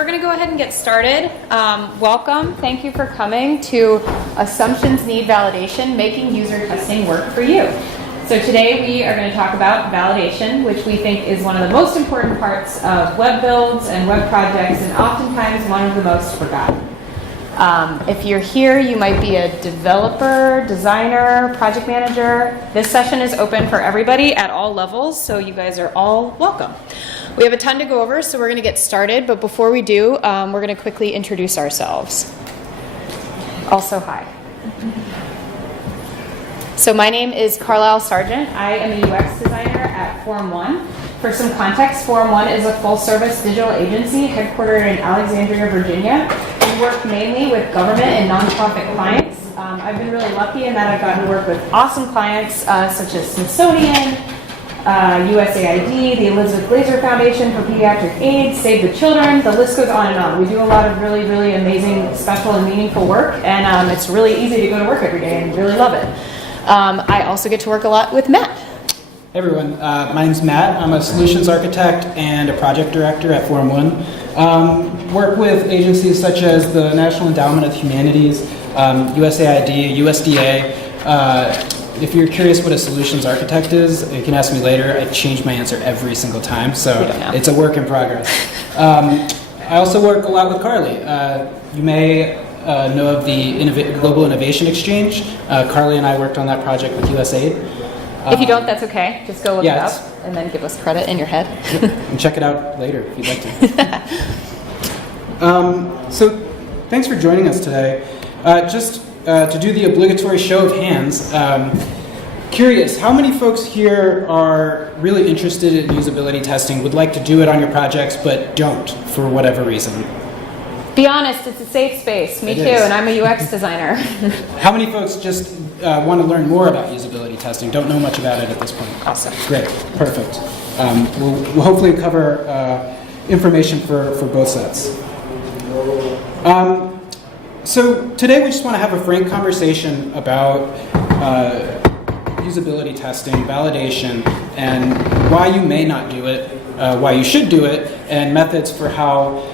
we're going to go ahead and get started. Welcome. Thank you for coming to Assumptions Need Validation, Making User Testing Work for You. So today we are going to talk about validation, which we think is one of the most important parts of web builds and web projects, and oftentimes one of the most forgotten. If you're here, you might be a developer, designer, project manager. This session is open for everybody at all levels, so you guys are all welcome. We have a ton to go over, so we're going to get started. But before we do, we're going to quickly introduce ourselves. Also, hi. So my name is Carlisle Sargent. I am a UX designer at Forum One. For some context, Forum One is a full-service digital agency headquartered in Alexandria, Virginia. We work mainly with government and nonprofit clients. I've been really lucky in that I've gotten to work with awesome clients such as Smithsonian, USAID, the Elizabeth Glaser Foundation for Pediatric AIDS, Save the Children, the list goes on and on. We do a lot of really, really amazing, special, and meaningful work, and it's really easy to go to work every day and really love it. I also get to work a lot with Matt. Hey everyone, my name's Matt. I'm a solutions architect and a project director at Forum One. Work with agencies such as the National Endowment of Humanities, USAID, USDA. If you're curious what a solutions architect is, you can ask me later. I change my answer every single time, so it's a work in progress. I also work a lot with Carly. You may know of the Global Innovation Exchange. Carly and I worked on that project with USAID. If you don't, that's okay. Just go look it up and then give us credit in your head. And check it out later if you'd like to. So thanks for joining us today. Just to do the obligatory show of hands, curious, how many folks here are really interested in usability testing, would like to do it on your projects, but don't for whatever reason? Be honest, it's a safe space. Me too, and I'm a UX designer. How many folks just want to learn more about usability testing, don't know much about it at this point? Awesome. Great, perfect. We'll hopefully cover information for both sets. So today we just want to have a frank conversation about usability testing, validation, and why you may not do it, why you should do it, and methods for how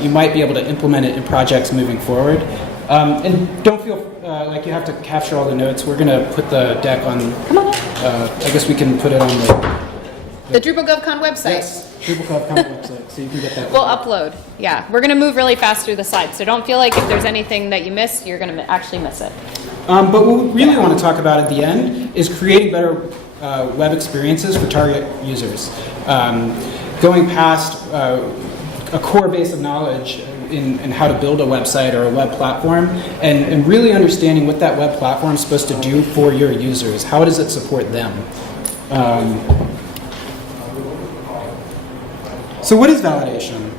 you might be able to implement it in projects moving forward. And don't feel like you have to capture all the notes. We're going to put the deck on. Come on. I guess we can put it on the Drupal GovCon website. Yes, Drupal GovCon website, so you can get that. We'll upload. Yeah, we're going to move really fast through the slides, so don't feel like if there's anything that you missed, you're going to actually miss it. But what we really want to talk about at the end is creating better web experiences for target users. Going past a core base of knowledge in how to build a website or a web platform, and really understanding what that web platform is supposed to do for your users. How does it support them? So what is validation?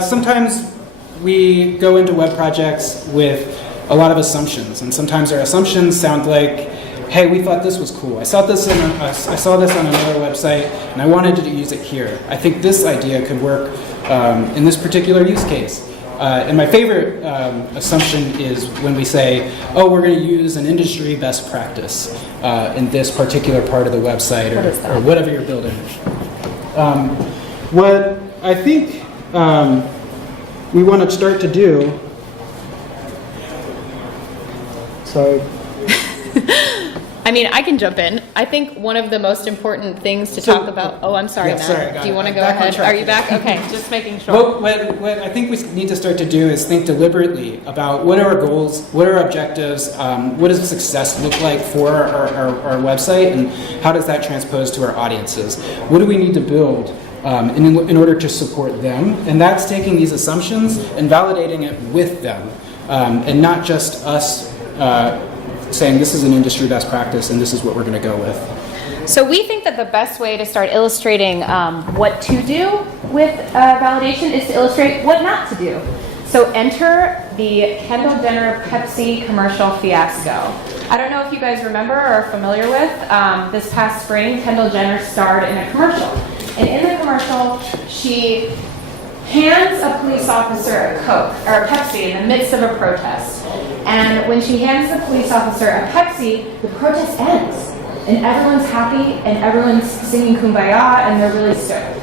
Sometimes we go into web projects with a lot of assumptions, and sometimes our assumptions sound like, hey, we thought this was cool. I saw this on another website, and I wanted to use it here. I think this idea could work in this particular use case. And my favorite assumption is when we say, oh, we're going to use an industry best practice in this particular part of the website or whatever you're building. What I think we want to start to do, so I mean, I can jump in. I think one of the most important things to talk about... Oh, I'm sorry, Matt. Sorry, do you want to go ahead? Are you back? Okay, just making sure. Well, what I think we need to start to do is think deliberately about what are our goals, what are our objectives, what does success look like for our website, and how does that transpose to our audiences? What do we need to build in order to support them? And that's taking these assumptions and validating it with them, and not just us saying this is an industry best practice and this is what we're going to go with. So we think that the best way to start illustrating what to do with validation is to illustrate what not to do. So enter the Kendall Jenner Pepsi commercial fiasco. I don't know if you guys remember or are familiar with, this past spring, Kendall Jenner starred in a commercial. And in the commercial, she hands a police officer a Coke, or a Pepsi, in the midst of a protest. And when she hands the police officer a Pepsi, the protest ends. And everyone's happy, and everyone's singing Kumbaya, and they're really stoked.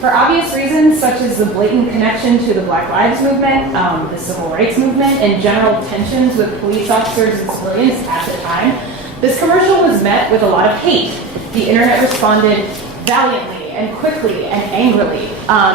For obvious reasons, such as the blatant connection to the Black Lives Movement, the Civil Rights Movement, and general tensions with police officers and civilians at the time, this commercial was met with a lot of hate. The internet responded valiantly and quickly and angrily.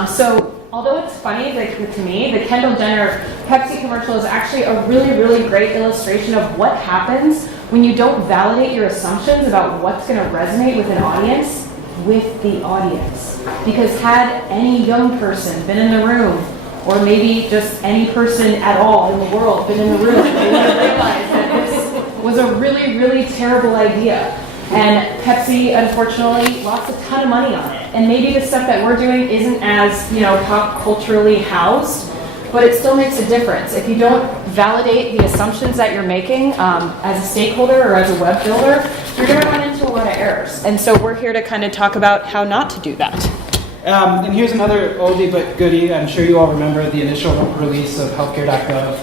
So although it's funny, like to me, the Kendall Jenner Pepsi commercial is actually a really, really great illustration of what happens when you don't validate your assumptions about what's going to resonate with an audience with the audience. Because had any young person been in the room, or maybe just any person at all in the world been in the room, they would have realized that this was a really, really terrible idea. And Pepsi, unfortunately, lost a ton of money on it. And maybe the stuff that we're doing isn't as, pop culturally housed, but it still makes a difference. If you don't validate the assumptions that you're making as a stakeholder or as a web builder, you're going to run into a lot of errors. And so we're here to kind of talk about how not to do that. And here's another oldie but goodie. I'm sure you all remember the initial release of healthcare.gov.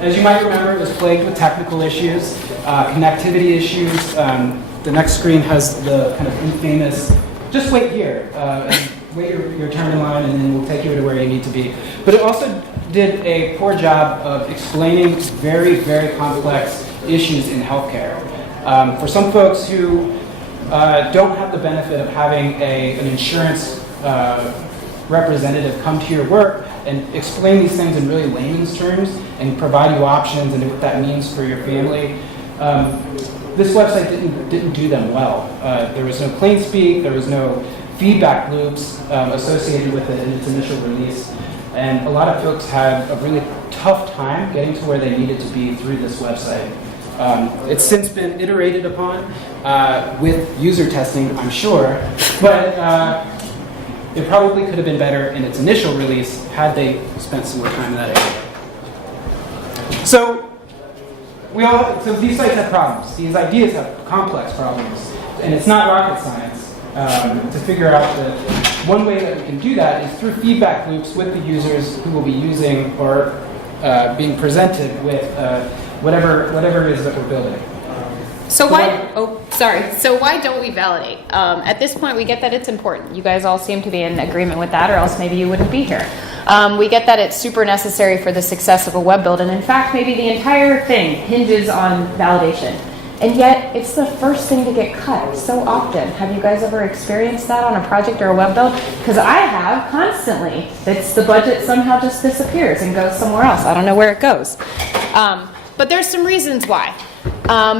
As you might remember, it was plagued with technical issues, connectivity issues. The next screen has the kind of infamous, just wait here, and wait your turn in line, and then we'll take you to where you need to be. But it also did a poor job of explaining very, very complex issues in healthcare. For some folks who don't have the benefit of having an insurance representative come to your work and explain these things in really layman's terms and provide you options and what that means for your family. This website didn't do them well. There was no plain speak, there was no feedback loops associated with it in its initial release, and a lot of folks had a really tough time getting to where they needed to be through this website. It's since been iterated upon with user testing, I'm sure, but it probably could have been better in its initial release had they spent some more time in that area. So these sites have problems. These ideas have complex problems, and it's not rocket science to figure out that one way that we can do that is through feedback loops with the users who will be using or being presented with whatever it is that we're building. So why don't we validate? At this point, we get that it's important. You guys all seem to be in agreement with that, or else maybe you wouldn't be here. We get that it's super necessary for the success of a web build, and in fact, maybe the entire thing hinges on validation. And yet, it's the first thing to get cut so often. Have you guys ever experienced that on a project or a web build? Because I have constantly. It's the budget somehow just disappears and goes somewhere else. I don't know where it goes. But there's some reasons why.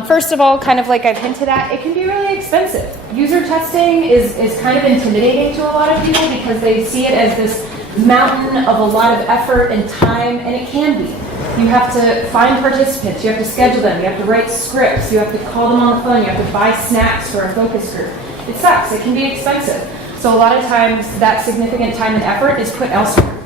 First of all, kind of like I've hinted at, it can be really expensive. User testing is kind of intimidating to a lot of people because they see it as this mountain of a lot of effort and time, and it can be. You have to find participants, you have to schedule them, you have to write scripts, you have to call them on the phone, you have to buy snacks for a focus group. It sucks, it can be expensive. So a lot of times that significant time and effort is put elsewhere.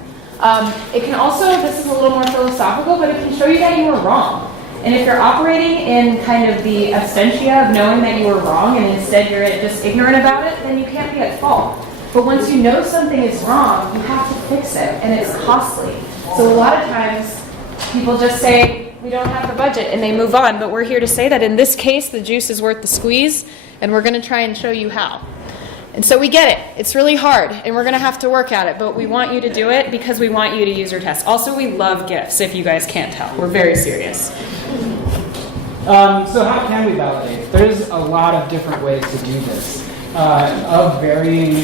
It can also, this is a little more philosophical, but it can show you that you were wrong. And if you're operating in kind of the absentia of knowing that you were wrong and instead you're just ignorant about it, then you can't be at fault. But once you know something is wrong, you have to fix it, and it's costly. So a lot of times, people just say, we don't have the budget, and they move on. But we're here to say that in this case, the juice is worth the squeeze, and we're going to try and show you how. And so we get it. It's really hard, and we're going to have to work at it, but we want you to do it because we want you to user test. Also, we love GIFs, if you guys can't tell. We're very serious. So how can we validate? There's a lot of different ways to do this, of varying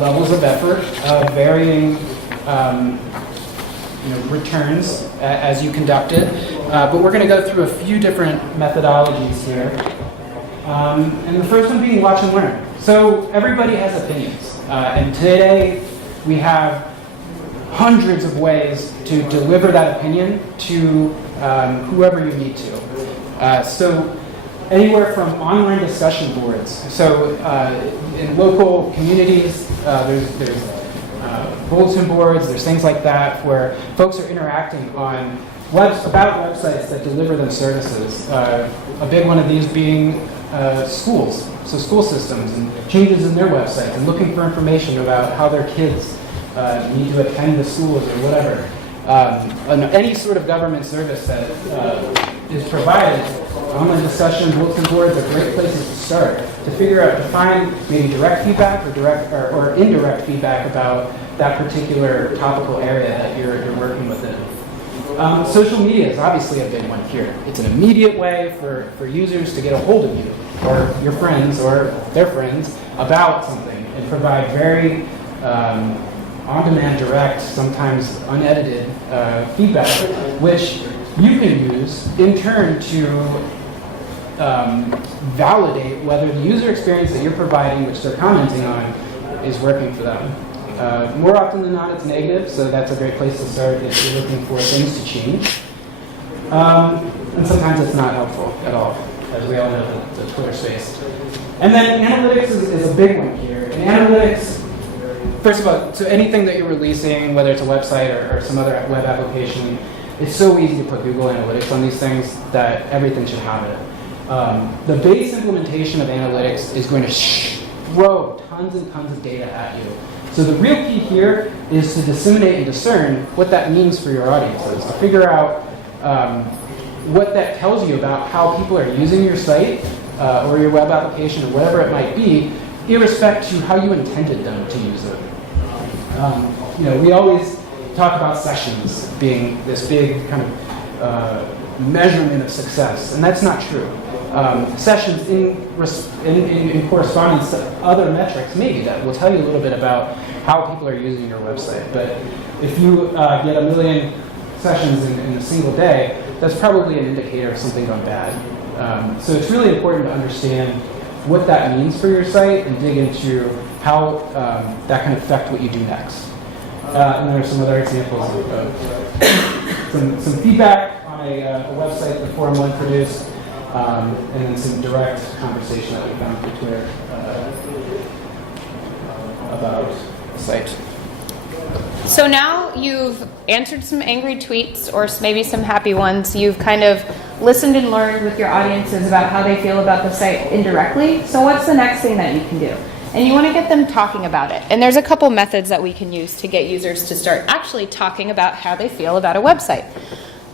levels of effort, of varying returns as you conduct it. But we're going to go through a few different methodologies here. And the first one being watch and learn. So everybody has opinions. And today we have hundreds of ways to deliver that opinion to whoever you need to. So anywhere from online discussion boards. So in local communities, there's bulletin boards, there's things like that where folks are interacting on about websites that deliver them services. A big one of these being schools, so school systems and changes in their websites and looking for information about how their kids need to attend the schools or whatever. Any sort of government service that is provided, online discussion, bulletin boards are great places to start. to figure out, to find maybe direct feedback or indirect feedback about that particular topical area that you're working within. Social media is obviously a big one here. It's an immediate way for users to get a hold of you or your friends or their friends about something and provide very on-demand, direct, sometimes unedited feedback, which you can use in turn to validate whether the user experience that you're providing, which they're commenting on, is working for them. More often than not, it's negative, so that's a great place to start if you're looking for things to change. And sometimes it's not helpful at all, as we all know the Twitter space. And then analytics is a big one here. And analytics, first of all, so anything that you're releasing, whether it's a website or some other web application, it's so easy to put Google Analytics on these things that everything should have it. The base implementation of analytics is going to throw tons and tons of data at you. So the real key here is to disseminate and discern what that means for your audiences, to figure out what that tells you about how people are using your site or your web application or whatever it might be, irrespective to how you intended them to use it. We always talk about sessions being this big kind of measurement of success, and that's not true. Sessions in correspondence to other metrics maybe that will tell you a little bit about how people are using your website. But if you get 1 million sessions in a single day, that's probably an indicator of something gone bad. So it's really important to understand what that means for your site and dig into how that can affect what you do next. And there are some other examples of some feedback on a website that Forum 1 produced. And then some direct conversation that we found through Twitter about the site. So now you've answered some angry tweets or maybe some happy ones. You've kind of listened and learned with your audiences about how they feel about the site indirectly. So what's the next thing that you can do? And you want to get them talking about it. And there's a couple methods that we can use to get users to start actually talking about how they feel about a website.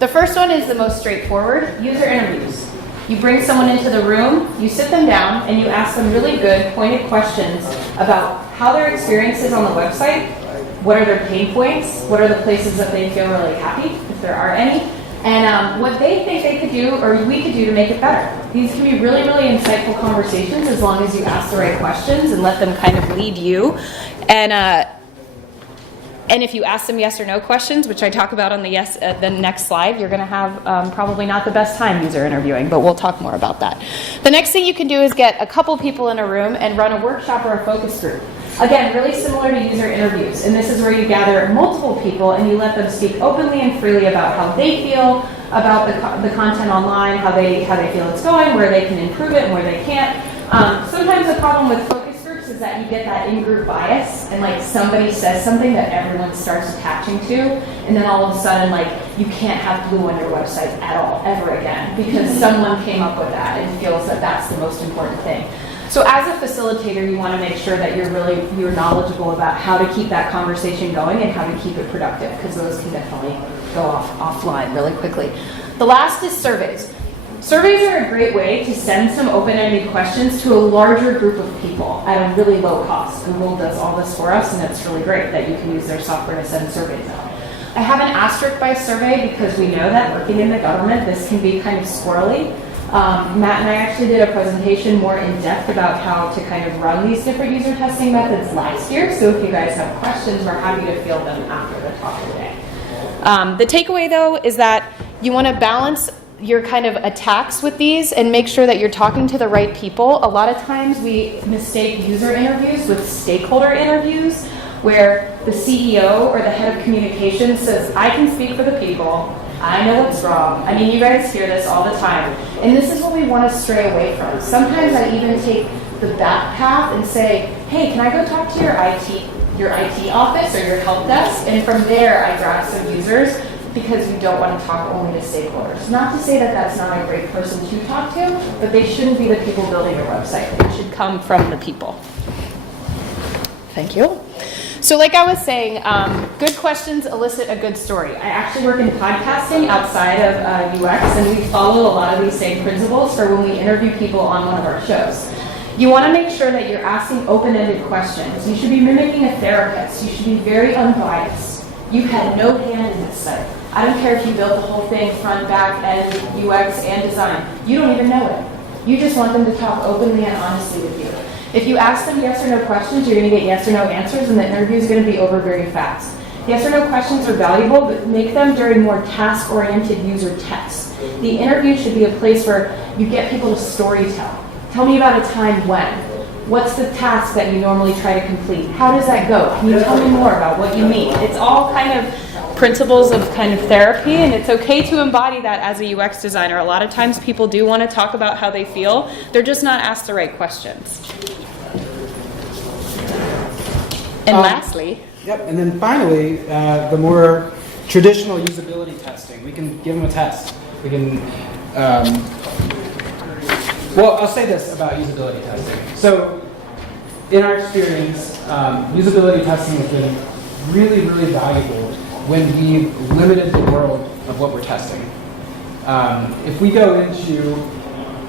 The first one is the most straightforward, user interviews. You bring someone into the room, you sit them down, and you ask them really good, pointed questions about how their experience is on the website, what are their pain points, what are the places that they feel really happy, if there are any, and what they think they could do or we could do to make it better. These can be really, really insightful conversations as long as you ask the right questions and let them kind of lead you. And if you ask them yes or no questions, which I talk about on the next slide, you're going to have probably not the best time user interviewing, but we'll talk more about that. The next thing you can do is get a couple people in a room and run a workshop or a focus group. Again, really similar to user interviews. And this is where you gather multiple people and you let them speak openly and freely about how they feel about the content online, how they feel it's going, where they can improve it and where they can't. Sometimes the problem with focus groups is that you get that in-group bias and like somebody says something that everyone starts attaching to, and then all of a sudden like you can't have blue on your website at all ever again because someone came up with that and feels that that's the most important thing. So as a facilitator, you want to make sure that you're knowledgeable about how to keep that conversation going and how to keep it productive, because those can definitely go offline really quickly. The last is surveys. Surveys are a great way to send some open-ended questions to a larger group of people at a really low cost. Google does all this for us, and it's really great that you can use their software to send surveys out. I have an asterisk by survey because we know that working in the government, this can be kind of squirrely. Matt and I actually did a presentation more in depth about how to kind of run these different user testing methods last year. So if you guys have questions, we're happy to field them after the talk today. The takeaway though is that you want to balance your kind of attacks with these and make sure that you're talking to the right people. A lot of times we mistake user interviews with stakeholder interviews, where the CEO or the head of communications says, I can speak for the people, I know what's wrong. I mean, you guys hear this all the time. And this is what we want to stray away from. Sometimes I even take the back path and say, hey, can I go talk to your IT office or your help desk? And from there, I grab some users, because we don't want to talk only to stakeholders. Not to say that that's not a great person to talk to, but they shouldn't be the people building your website. It should come from the people. Thank you. So like I was saying, good questions elicit a good story. I actually work in podcasting outside of UX, and we follow a lot of these same principles for when we interview people on one of our shows. You want to make sure that you're asking open-ended questions. You should be mimicking a therapist. You should be very unbiased. You had no hand in this site. I don't care if you built the whole thing, front, back, end, UX, and design. You don't even know it. You just want them to talk openly and honestly with you. If you ask them yes or no questions, you're going to get yes or no answers, and the interview is going to be over very fast. Yes or no questions are valuable, but make them during more task-oriented user tests. The interview should be a place where you get people to storytell. Tell me about a time when. What's the task that you normally try to complete? How does that go? Can you tell me more about what you mean? It's all kind of principles of kind of therapy, and it's okay to embody that as a UX designer. A lot of times people do want to talk about how they feel. They're just not asked the right questions. And lastly... Yep, and then finally, the more traditional usability testing. We can give them a test. We can... well, I'll say this about usability testing. So, in our experience, usability testing has been really, really valuable when we've limited the world of what we're testing. If we go into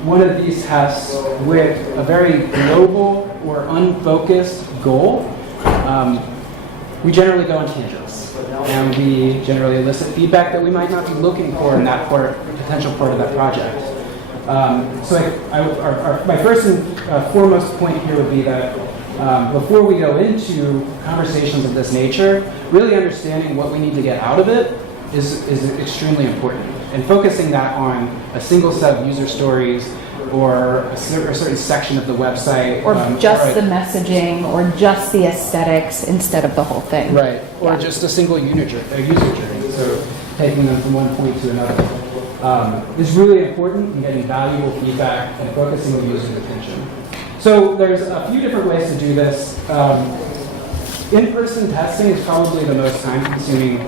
one of these tests with a very global or unfocused goal, we generally go on tangents, and we generally elicit feedback that we might not be looking for in that potential part of that project. So my first and foremost point here would be that before we go into conversations of this nature, really understanding what we need to get out of it is extremely important. And focusing that on a single set of user stories or a certain section of the website. Or just the messaging, or just the aesthetics instead of the whole thing. Right, or just a single user journey, so taking them from one point to another. Is really important in getting valuable feedback and focusing on user attention. So there's a few different ways to do this. In-person testing is probably the most time-consuming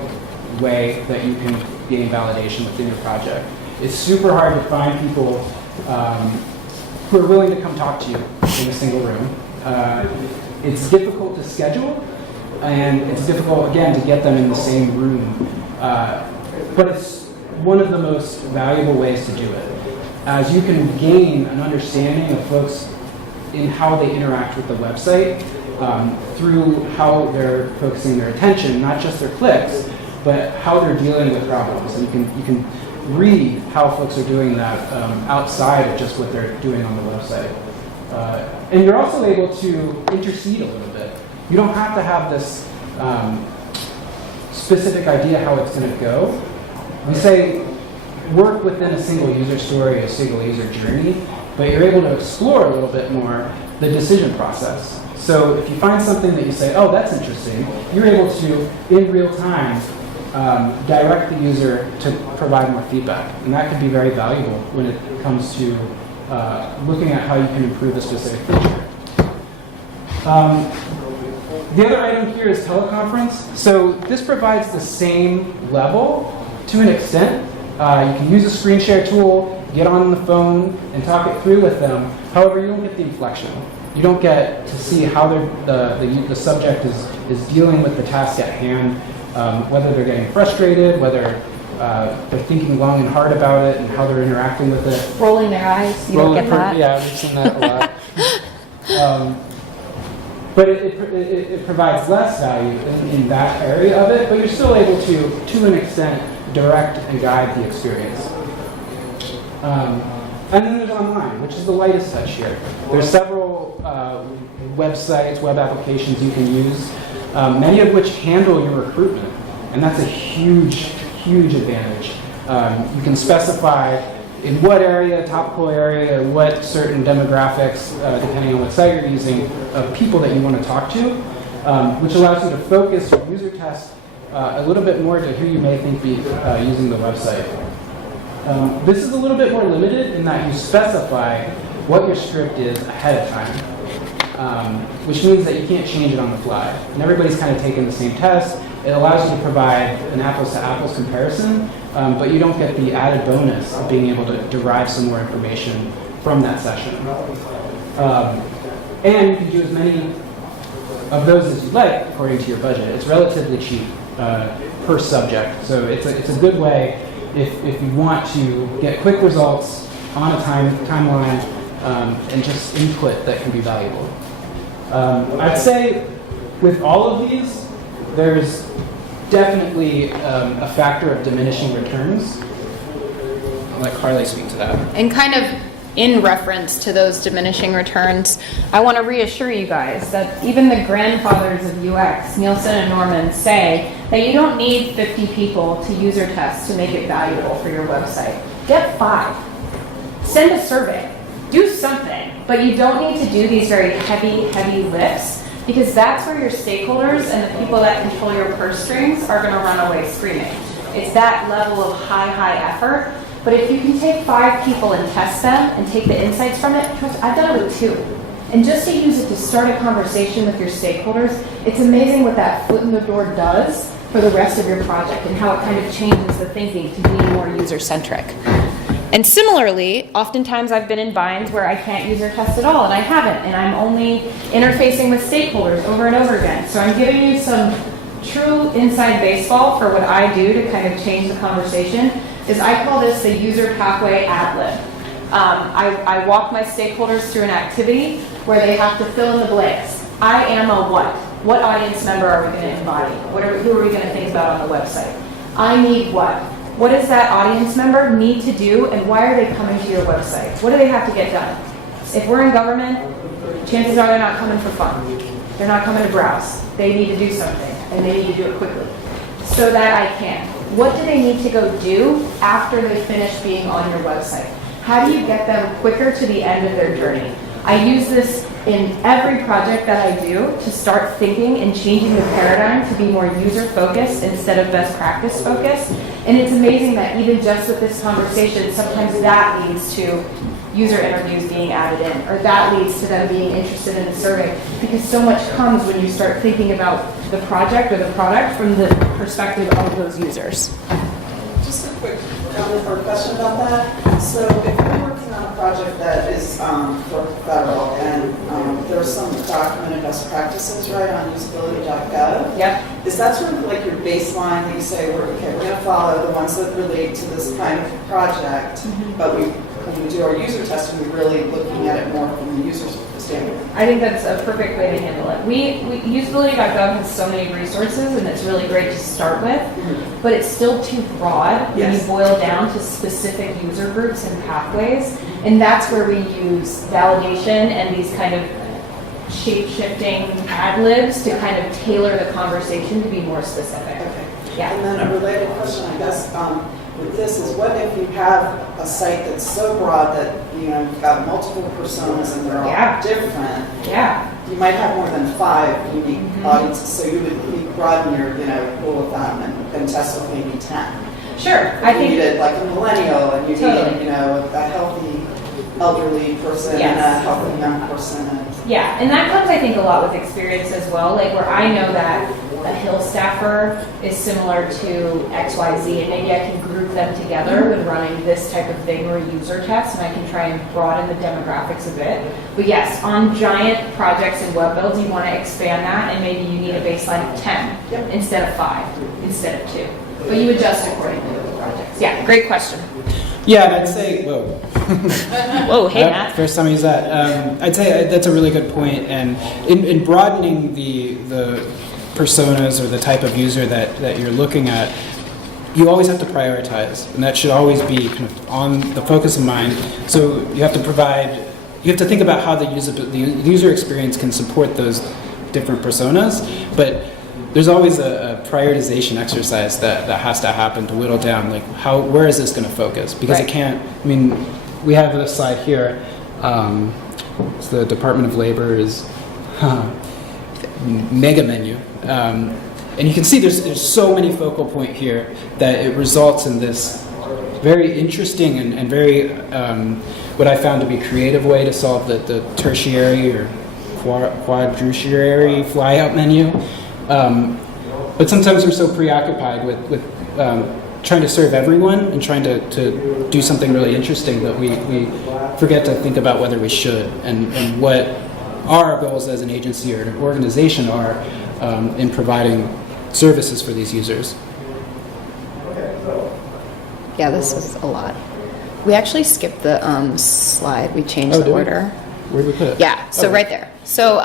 way that you can gain validation within your project. It's super hard to find people who are willing to come talk to you in a single room. It's difficult to schedule, and it's difficult, again, to get them in the same room. But it's one of the most valuable ways to do it, as you can gain an understanding of folks in how they interact with the website through how they're focusing their attention, not just their clicks, but how they're dealing with problems. And you can read how folks are doing that outside of just what they're doing on the website. And you're also able to intercede a little bit. You don't have to have this specific idea how it's going to go. We say work within a single user story, a single user journey, but you're able to explore a little bit more the decision process. So if you find something that you say, oh, that's interesting, you're able to, in real time, direct the user to provide more feedback. And that can be very valuable when it comes to looking at how you can improve a specific feature. The other item here is teleconference. So this provides the same level to an extent. You can use a screen share tool, get on the phone, and talk it through with them. However, you don't get the inflection. You don't get to see how the subject is dealing with the task at hand, whether they're getting frustrated, whether they're thinking long and hard about it, and how they're interacting with it. Rolling their eyes, you don't get that? Yeah, we've seen that a lot. But it provides less value in that area of it, but you're still able to an extent, direct and guide the experience. And then there's online, which is the lightest touch here. There's several websites, web applications you can use, many of which handle your recruitment. And that's a huge, huge advantage. You can specify in what area, topical area, what certain demographics, depending on what site you're using, of people that you want to talk to, which allows you to focus your user test a little bit more to who you may think be using the website. This is a little bit more limited in that you specify what your script is ahead of time, which means that you can't change it on the fly. And everybody's kind of taking the same test. It allows you to provide an apples-to-apples comparison, but you don't get the added bonus of being able to derive some more information from that session. And you can do as many of those as you like according to your budget. It's relatively cheap per subject, so it's a good way if you want to get quick results on a timeline and just input that can be valuable. I'd say with all of these, there's definitely a factor of diminishing returns. I'll let Carly speak to that. And kind of in reference to those diminishing returns, I want to reassure you guys that even the grandfathers of UX, Nielsen and Norman, say that you don't need 50 people to user test to make it valuable for your website. Get 5. Send a survey. Do something. But you don't need to do these very heavy lifts, because that's where your stakeholders and the people that control your purse strings are going to run away screaming. It's that level of high effort. But if you can take 5 people and test them and take the insights from it, trust, I've done it with 2. And just to use it to start a conversation with your stakeholders, it's amazing what that foot in the door does for the rest of your project and how it kind of changes the thinking to be more user-centric. And similarly, oftentimes I've been in binds where I can't user test at all, and I haven't, and I'm only interfacing with stakeholders over and over again. So I'm giving you some true inside baseball for what I do to kind of change the conversation. Is I call this the user pathway ad lib. I walk my stakeholders through an activity where they have to fill in the blanks. I am a what? What audience member are we going to embody? Who are we going to think about on the website? I need what? What does that audience member need to do, and why are they coming to your website? What do they have to get done? If we're in government, chances are they're not coming for fun. They're not coming to browse. They need to do something, and they need to do it quickly. So that I can. What do they need to go do after they finish being on your website? How do you get them quicker to the end of their journey? I use this in every project that I do to start thinking and changing the paradigm to be more user-focused instead of best practice focused. And it's amazing that even just with this conversation, sometimes that leads to user interviews being added in, or that leads to them being interested in the survey, because so much comes when you start thinking about the project or the product from the perspective of those users. Just a quick comment or question about that. So if you're working on a project that is for federal, and there's some documented best practices, right, on usability.gov. Yep. Is that sort of like your baseline that you say, we're going to follow the ones that relate to this kind of project, but when we do our user testing, we're really looking at it more from the user's standpoint? I think that's a perfect way to handle it. Usability.gov has so many resources, and it's really great to start with, but it's still too broad when you boil down to specific user groups and pathways, and that's where we use validation and these kind of shape-shifting ad libs to kind of tailor the conversation to be more specific. Okay. Yeah. And then a related question, I guess, with this is, what if you have a site that's so broad that you've got multiple personas and they're all different? Yeah. You might have more than 5 unique audiences, so you would broaden your pool of them and test with maybe 10. Sure. I think you did like a millennial, and you need a healthy elderly person and a healthy young person. Yeah, and that comes, I think, a lot with experience as well. Like where I know that a Hill staffer is similar to XYZ, and maybe I can group them together when running this type of thing or a user test, and I can try and broaden the demographics a bit. But yes, on giant projects and web builds, you want to expand that, and maybe you need a baseline of 10 instead of 5, instead of 2. But you adjust accordingly with the projects. Yeah, great question. Yeah, and I'd say, whoa. Whoa, hey, Matt. First time I use that. I'd say that's a really good point. And in broadening the personas or the type of user that you're looking at, you always have to prioritize. And that should always be kind of on the focus of mind. So you have to think about how the user experience can support those different personas. But there's always a prioritization exercise that has to happen to whittle down, like where is this going to focus? Because it can't, we have this slide here. It's the Department of Labor's mega menu. And you can see there's so many focal point here that it results in this very interesting and very, what I found to be creative way to solve the tertiary or quadrutiary flyout menu. But sometimes we're so preoccupied with trying to serve everyone and trying to do something really interesting that we forget to think about whether we should and what our goals as an agency or an organization are in providing services for these users. Yeah, this is a lot. We actually skipped the slide. We changed Oh, the did we? order. Where did we put it? Yeah, so Okay. right there. So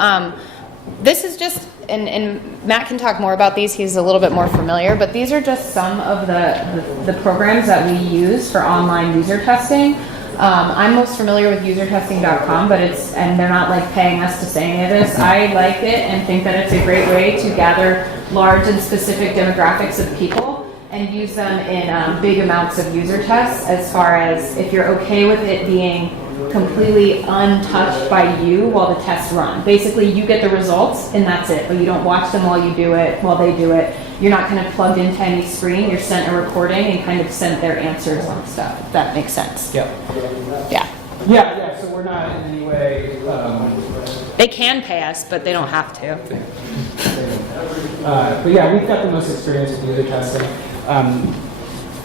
this is just, and Matt can talk more about these. He's a little bit more familiar, but these are just some of the programs that we use for online user testing. I'm most familiar with usertesting.com, but and they're not like paying us to say any of this. I like it and think that it's a great way to gather large and specific demographics of people and use them in big amounts of user tests, as far as if you're okay with it being completely untouched by you while the tests run. Basically, you get the results and that's it, but you don't watch them while they do it. You're not kind of plugged into any screen. You're sent a recording and kind of sent their answers on stuff, if that makes sense. Yep. Yeah. Yeah, so we're not in any way, They can pay us, but they don't have to. but yeah, we've got the most experience with user testing.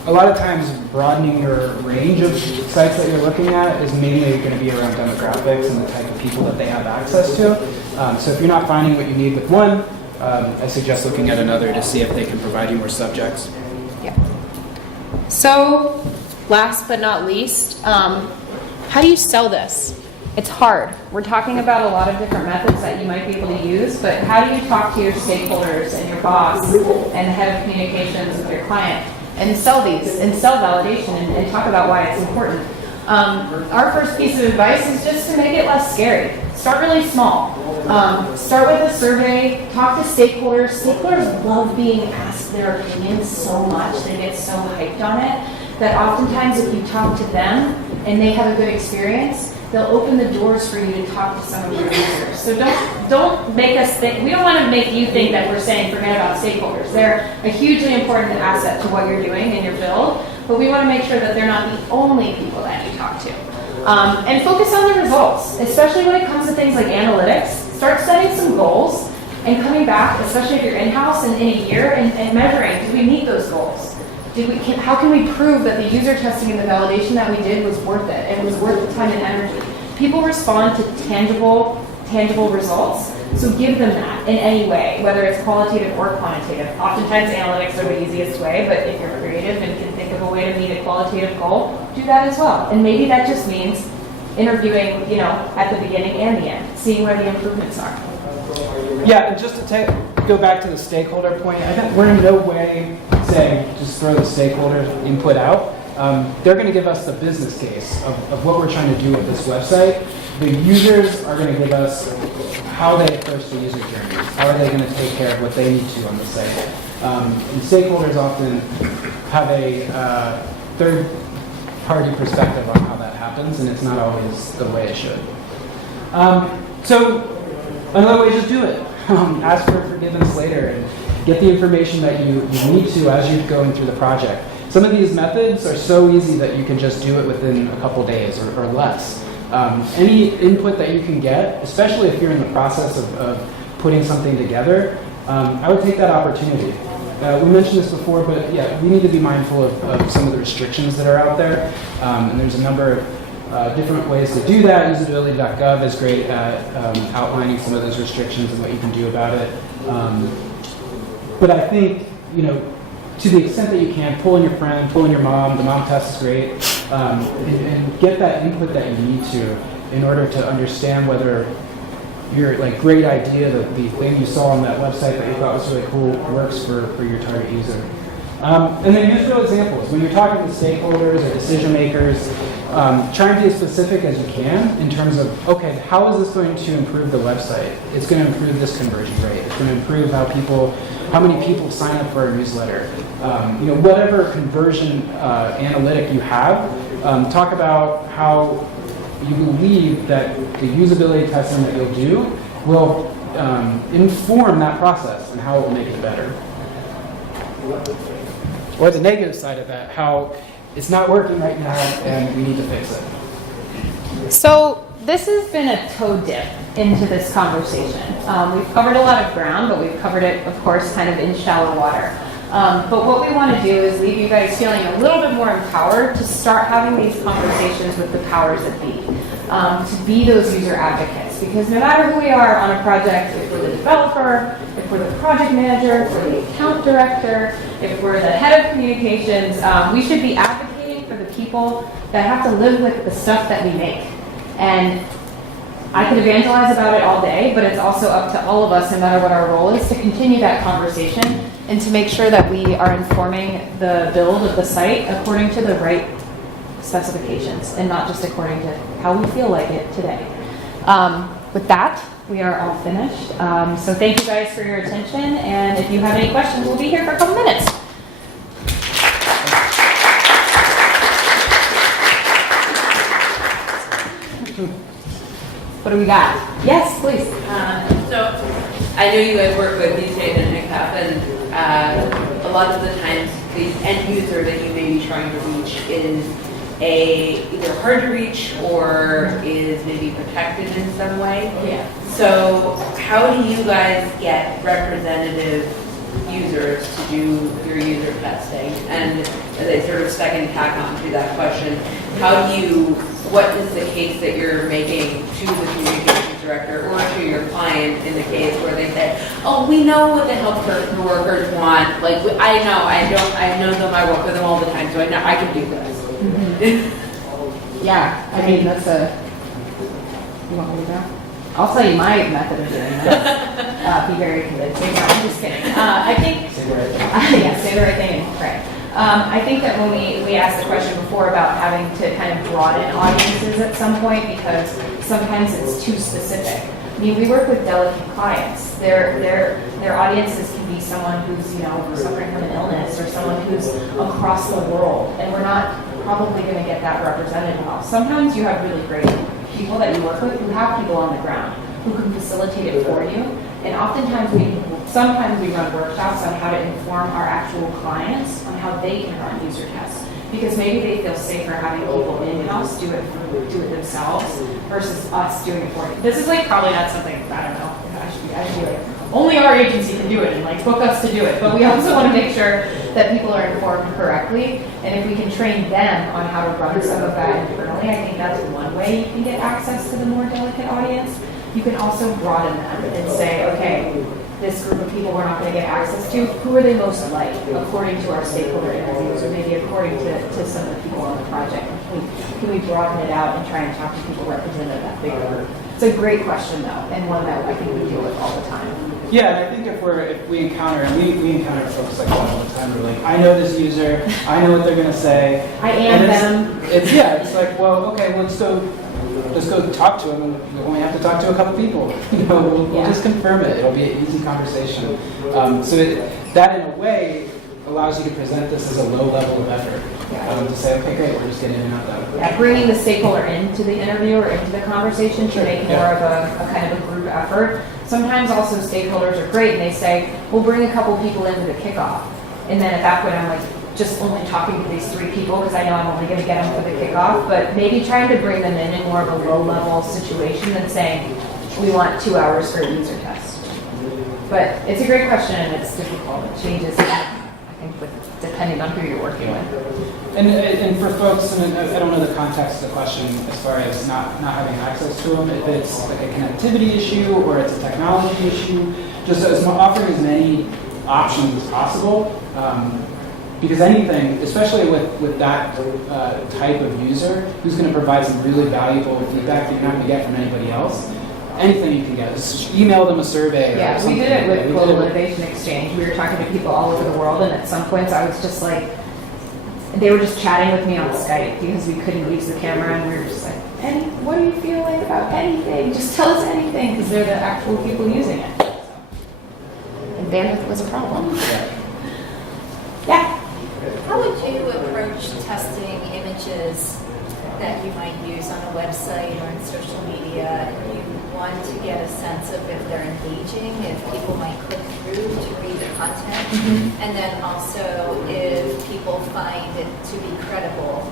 A lot of times broadening your range of sites that you're looking at is mainly going to be around demographics and the type of people that they have access to. So if you're not finding what you need with one, I suggest looking at another to see if they can provide you more subjects. Yeah. So, last but not least, how do you sell this? It's hard. We're talking about a lot of different methods that you might be able to use, but how do you talk to your stakeholders and your boss and the head of communications with your client and sell these and sell validation and talk about why it's important? Our first piece of advice is just to make it less scary. Start really small. Start with a survey, talk to stakeholders. Stakeholders love being asked their opinions so much. They get so hyped on it that oftentimes if you talk to them and they have a good experience, they'll open the doors for you to talk to some of your users. So don't make us think, we don't want to make you think that we're saying forget about stakeholders. They're a hugely important asset to what you're doing in your build, but we want to make sure that they're not the only people that you talk to. And focus on the results, especially when it comes to things like analytics. Start setting some goals and coming back, especially if you're in-house and in a year, and measuring, did we meet those goals? How can we prove that the user testing and the validation that we did was worth it? And it was worth the time and energy. People respond to tangible results, so give them that in any way, whether it's qualitative or quantitative. Oftentimes analytics are the easiest way, but if you're creative and can think of a way to meet a qualitative goal, do that as well. And maybe that just means interviewing, at the beginning and the end, seeing where the improvements are. Yeah, and just to go back to the stakeholder point, I think we're in no way saying just throw the stakeholder input out. They're going to give us the business case of what we're trying to do with this website. The users are going to give us how they approach the user journey. How are they going to take care of what they need to on the site? And stakeholders often have a third-party perspective on how that happens, and it's not always the way it should. So another way is just do it. Ask for forgiveness later and get the information that you need to as you're going through the project. Some of these methods are so easy that you can just do it within a couple days or less. Any input that you can get, especially if you're in the process of putting something together, I would take that opportunity. We mentioned this before, but yeah, we need to be mindful of some of the restrictions that are out there. And there's a number of different ways to do that. Usability.gov is great at outlining some of those restrictions and what you can do about it. But I think, to the extent that you can, pull in your friend, pull in your mom. The mom test is great. And get that input that you need to in order to understand whether your great idea, the thing you saw on that website that you thought was really cool, works for your target user. And then use real examples. When you're talking to stakeholders or decision makers, try and be as specific as you can in terms of, okay, how is this going to improve the website? It's going to improve this conversion rate. It's going to improve how many people sign up for our newsletter. Whatever conversion analytic you have, talk about how you believe that the usability testing that you'll do will inform that process and how it will make it better. Or the negative side of that, how it's not working right now and we need to fix it. So this has been a toe dip into this conversation. We've covered a lot of ground, but we've covered it, of course, kind of in shallow water. But what we want to do is leave you guys feeling a little bit more empowered to start having these conversations with the powers that be, to be those user advocates. Because no matter who we are on a project, if we're the developer, if we're the project manager, if we're the account director, if we're the head of communications, we should be advocating for the people that have to live with the stuff that we make. And I could evangelize about it all day, but it's also up to all of us, no matter what our role is, to continue that conversation and to make sure that we are informing the build of the site according to the right specifications and not just according to how we feel like it today. With that, we are all finished. So thank you guys for your attention, and if you have any questions, we'll be here for a couple minutes. What do we got? Yes, please. So I know you guys work with these days and and a lot of the times the end user that you may be trying to reach is either hard to reach or is maybe protected in some way. Yeah. So how do you guys get representative users to do your user testing? And as I sort of second tack on to that question, what is the case that you're making to the communications director or to your client in the case where they say, oh, we know what the healthcare workers want. Like, I know them, I work with them all the time, so I know I can do this. Mm-hmm. Yeah, I mean, you want me to go? I'll tell you my method of doing this. Be very convincing. No, I'm just kidding. I think, say the right thing. Yeah, say the right thing and pray. I think that when we asked the question before about having to kind of broaden audiences at some point because sometimes it's too specific. I mean, we work with delicate clients. Their audiences can be someone who's, suffering from an illness or someone who's across the world, and we're not probably going to get that represented well. Sometimes you have really great people that you work with who have people on the ground who can facilitate it for you. And sometimes we run workshops on how to inform our actual clients on how they can run user tests. Because maybe they feel safer having people in-house do it themselves versus us doing it for you. This is probably not something, I don't know, I should be only our agency can do it and book us to do it. But we also want to make sure that people are informed correctly. And if we can train them on how to run some of that internally, I think that's one way you can get access to the more delicate audience. You can also broaden them and say, okay, this group of people we're not going to get access to, who are they most like according to our stakeholder interviews or maybe according to some of the people on the project? Can we broaden it out and try and talk to people represented that bigger group? It's a great question though, and one that I think we deal with all the time. Yeah, and I think if we encounter, and we encounter folks like that all the time, we're like, I know this user, I know what they're going to say. I am them. It's like, well, okay, let's go talk to him, and we only have to talk to a couple people. We'll just confirm it. It'll be an easy conversation. That in a way allows you to present this as a low level of effort. To say, okay, great, we're just getting in and out that way. Yeah, bringing the stakeholder into the interview or into the conversation to make more of a kind of a group effort. Sometimes also stakeholders are great and they say, we'll bring a couple people into the kickoff. And then at that point I'm just only talking to these 3 people because I know I'm only going to get them for the kickoff, but maybe trying to bring them in more of a low-level situation than saying, we want 2 hours for a user test. But it's a great question and it's difficult. It changes, I think, depending on who you're working with. And for folks, and I don't know the context of the question as far as not having access to them, if it's like a connectivity issue or it's a technology issue, just offering as many options as possible. Because anything, especially with that type of user, who's going to provide some really valuable feedback that you're not going to get from anybody else, anything you can get. Just email them a survey. Yeah, or something. we did it with Global Innovation Exchange. We were talking to people all over the world, and at some points I was just they were just chatting with me on Skype because we couldn't use the camera, and we were just like, what do you feel like about anything? Just tell us anything, because they're the actual people using it. And bandwidth was a problem. Yeah. How would you approach testing images that you might use on a website or in social media? And you want to get a sense of if they're engaging, if people might click through to read the content, and then also if people find it to be credible.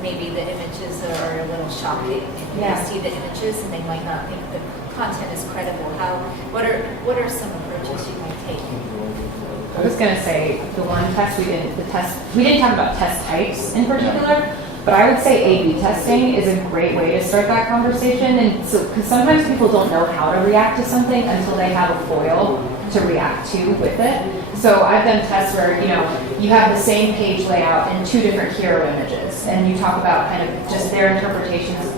Maybe the images are a little shocking. Yeah. You see the images and they might not think the content is credible. What are some approaches you might take? I was going to say the one test we didn't talk about test types in particular, but I would say A/B testing is a great way to start that conversation. And so, because sometimes people don't know how to react to something until they have a foil to react to with it. So I've done tests where, you have the same page layout and two different hero images, and you talk about kind of just their interpretations.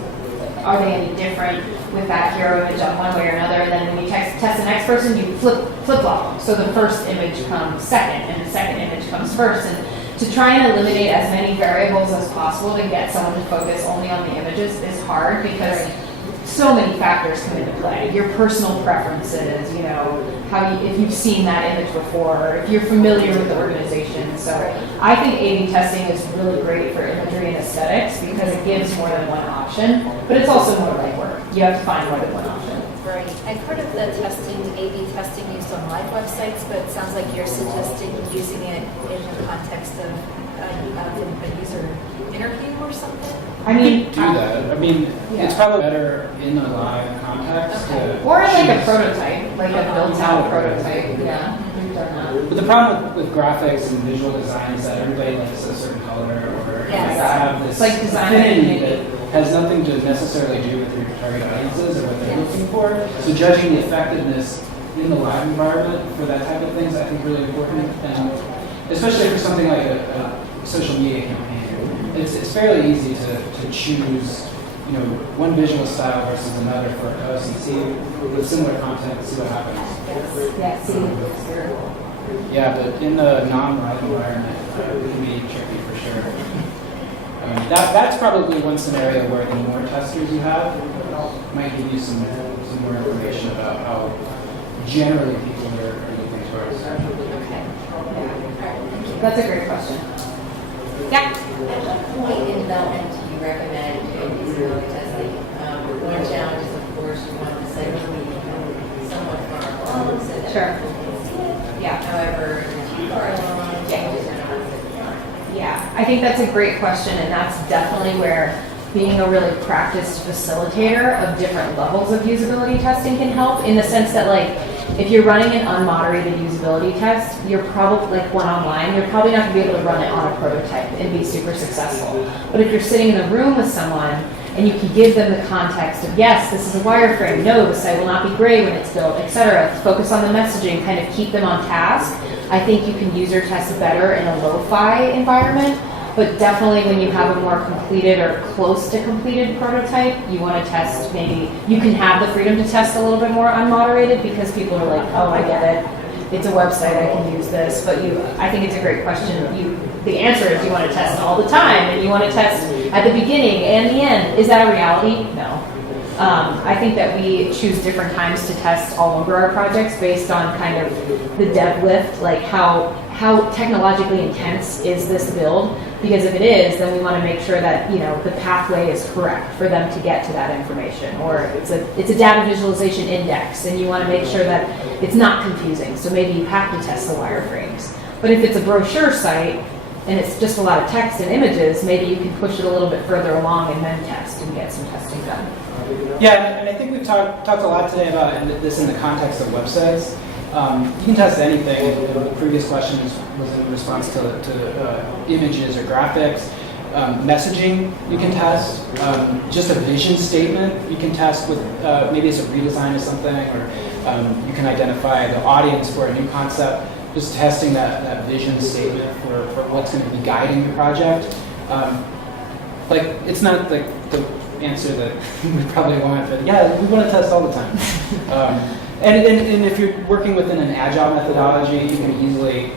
Are they any different with that hero image on one way or another? And then when you test the next person, you flip-flop them. So the first image comes second, and the second image comes first. And to try and eliminate as many variables as possible to get someone to focus only on the images is hard because so many factors come into play. Your personal preferences, if you've seen that image before, or if you're familiar with the organization. So I think A/B testing is really great for imagery and aesthetics because it gives more than one option, but it's also more legwork. You have to find more than one option. Right. I've heard of the testing, A/B testing used on live websites, but it sounds like you're suggesting using it in the context of a user interview or something? I mean, do that. I mean, Yeah. it's probably better in a live context. Okay. Or like a choose- prototype, like a built-out prototype. Yeah, we've done that. But the problem with graphics and visual design is that everybody likes a certain color or Yes. have this It's like design affinity thinking. that has nothing to necessarily do with your target audiences or what they're looking for. So judging the effectiveness in the live environment for that type of thing is, I think, really important. And especially for something like a social media campaign, it's fairly easy to choose, one visual style versus another for a post and see with similar content, see what happens. Yeah, see, Yeah, but in the non-live environment, it can be tricky for sure. That's probably one scenario where the more testers you have might give you some more information about how generally people are looking towards. Okay. that's a great question. Yeah. At what point in development do you recommend doing usability testing? One challenge is, of course, you want the site to be somewhat far along so that Sure. people can see it. Yeah. However, if it's too far along, changes are not as far. Yeah, I think that's a great question, and that's definitely where being a really practiced facilitator of different levels of usability testing can help, in the sense that, like, if you're running an unmoderated usability test, you're probably, like one online, you're probably not going to be able to run it on a prototype and be super successful. But if you're sitting in a room with someone and you can give them the context of, yes, this is a wireframe, no, the site will not be gray when it's built, etc., focus on the messaging, kind of keep them on task, I think you can user test better in a lo-fi environment. But definitely when you have a more completed or close to completed prototype, you want to test maybe, you can have the freedom to test a little bit more unmoderated because people are like, oh, I get it. It's a website, I can use this. But I think it's a great question. The answer is you want to test all the time, and you want to test at the beginning and the end. Is that a reality? No. I think that we choose different times to test all over our projects based on kind of the dev lift, like how technologically intense is this build? Because if it is, then we want to make sure that the pathway is correct for them to get to that information. Or it's a data visualization index, and you want to make sure that it's not confusing. So maybe you have to test the wireframes. But if it's a brochure site and it's just a lot of text and images, maybe you can push it a little bit further along and then test and get some testing done. Yeah, and I think we've talked a lot today about this in the context of websites. You can test anything. The previous question was in response to images or graphics. Messaging you can test. Just a vision statement you can test with maybe it's a redesign of something, or you can identify the audience for a new concept. Just testing that vision statement for what's going to be guiding the project. It's not the answer that we probably want, but yeah, we want to test all the time. And if you're working within an agile methodology, you can easily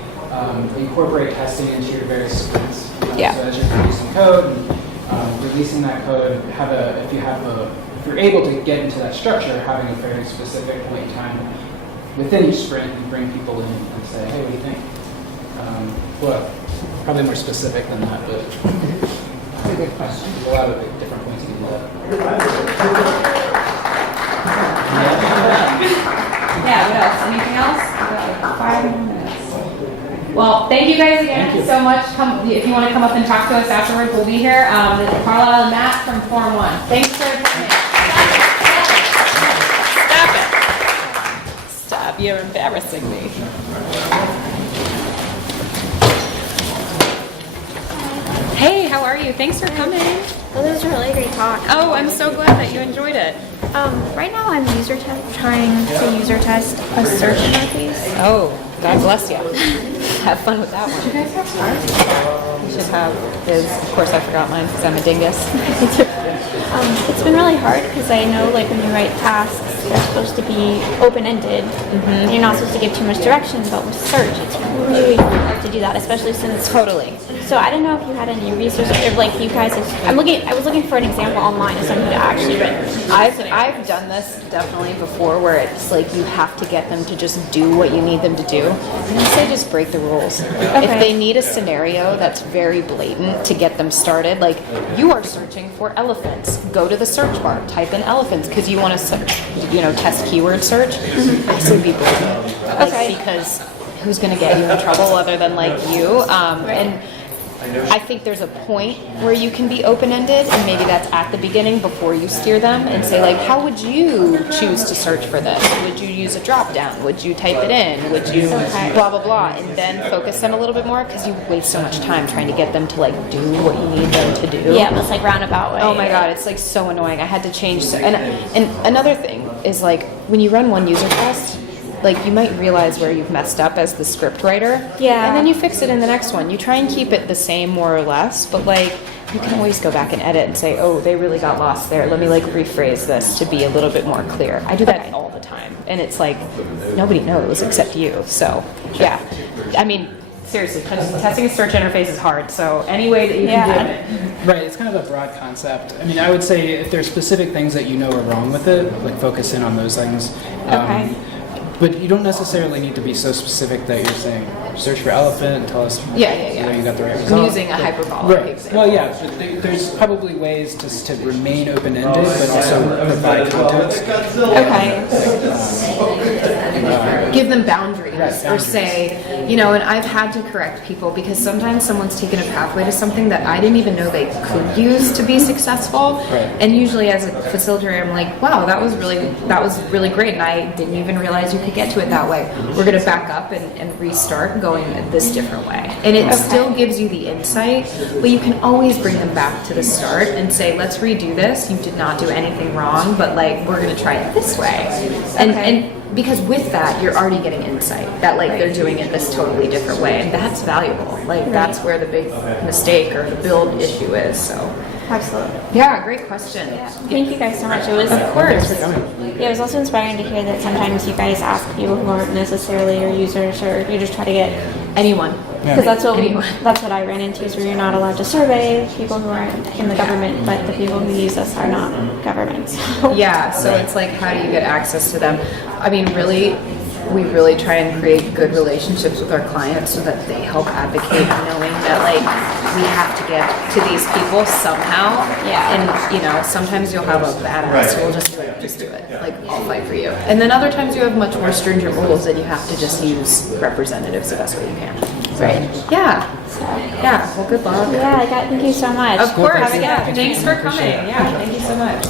incorporate testing into your various sprints. Yeah. So as you're producing code and releasing that code, if you're able to get into that structure, having a very specific point in time within each sprint, you bring people in and say, hey, what do you think? Well, probably more specific than that, but That's a good question. there's a lot of different points you can do that. Yeah, what else? Anything else? We've got like 5 minutes. Well, thank you guys again Thank you. so much. If you want to come up and talk to us afterwards, we'll be here. Carlisle and Matt from Forum 1. Thanks for coming. Stop, you're embarrassing me. Hey, how are you? Thanks for coming. Well, it was a really great talk. Oh, I'm so glad that you enjoyed it. Right now I'm trying to user test a search interface. Oh, God bless you. Have fun with that one. You guys have ours? You should have his. Of course, I forgot mine because I'm a dingus. It's been really hard because I know like when you write tasks, they're supposed to be open-ended. And you're not supposed to give too much direction, but with search, it's really hard to do that, especially since Totally. So I don't know if you had any resources, or like you guys have, I was looking for an example online of something that actually written. I've done this definitely before where it's like you have to get them to just do what you need them to do. And I say just break the rules. If they need a scenario that's very blatant to get them started, like you are searching for elephants, go to the search bar, type in elephants because you want to test keyword search. I say be blatant. Like, because who's going to get you in trouble other than like you? And I think there's a point where you can be open-ended, and maybe that's at the beginning before you steer them and say like, how would you choose to search for this? Would you use a drop-down? Would you type it in? Would you blah, blah, blah, and then focus them a little bit more because you waste so much time trying to get them to like do what you need them to do. Yeah, it's like roundabout way. Oh my God, it's like so annoying. I had to change. And another thing is like when you run one user test, like you might realize where you've messed up as the script writer. Yeah. And then you fix it in the next one. You try and keep it the same more or less, but like you can always go back and edit and say, oh, they really got lost there. Let me like rephrase this to be a little bit more clear. I do that all the time. And it's like nobody knows except you. So yeah. I mean, seriously, testing a search interface is hard. So any way that you can do it. Right, it's kind of a broad concept. I mean, I would say if there's specific things that you know are wrong with it, like focus in on those things. Okay. But you don't necessarily need to be so specific that you're saying, search for elephant and tell us whether you got the right result. I'm using a hyperbolic Right. example. Well, yeah, but there's probably ways to remain open-ended, but also provide context. Okay. Give them boundaries, or boundaries. say, and I've had to correct people because sometimes someone's taken a pathway to something that I didn't even know they could use to be successful. Right. And usually as a facilitator, I'm like, wow, that was really great, and I didn't even realize you could get to it that way. We're going to back up and restart going this different way. And it still gives you the insight, but you can always bring them back to the start and say, let's redo this. You did not do anything wrong, but like we're going to try it this way. And because with that, you're already getting insight that like they're doing it this totally different way, and that's valuable. Like that's where the big mistake or the build issue is. So Absolutely. yeah, great question. Yeah. Thank you guys so much. It was, Of course. yeah, it was also inspiring to hear that sometimes you guys ask people who aren't necessarily your users, or you just try to get Anyone. because that's what Anyone. that's what I ran into, is where you're not allowed to survey people who aren't in the government, but the people who use us are not government. So. Yeah, so it's like, how do you get access to them? I mean, we really try and create good relationships with our clients so that they help advocate, knowing that like we have to get to these people somehow. Yeah. And sometimes you'll have a badass who will just do it. Like, I'll fight for you. And then other times you have much more stringent rules and you have to just use representatives the best way you can. Right. Yeah. Yeah. Well, good luck. Yeah, thank you so much. Of course. Have a good Yeah. afternoon. Thanks for coming. Yeah. Thank you so much.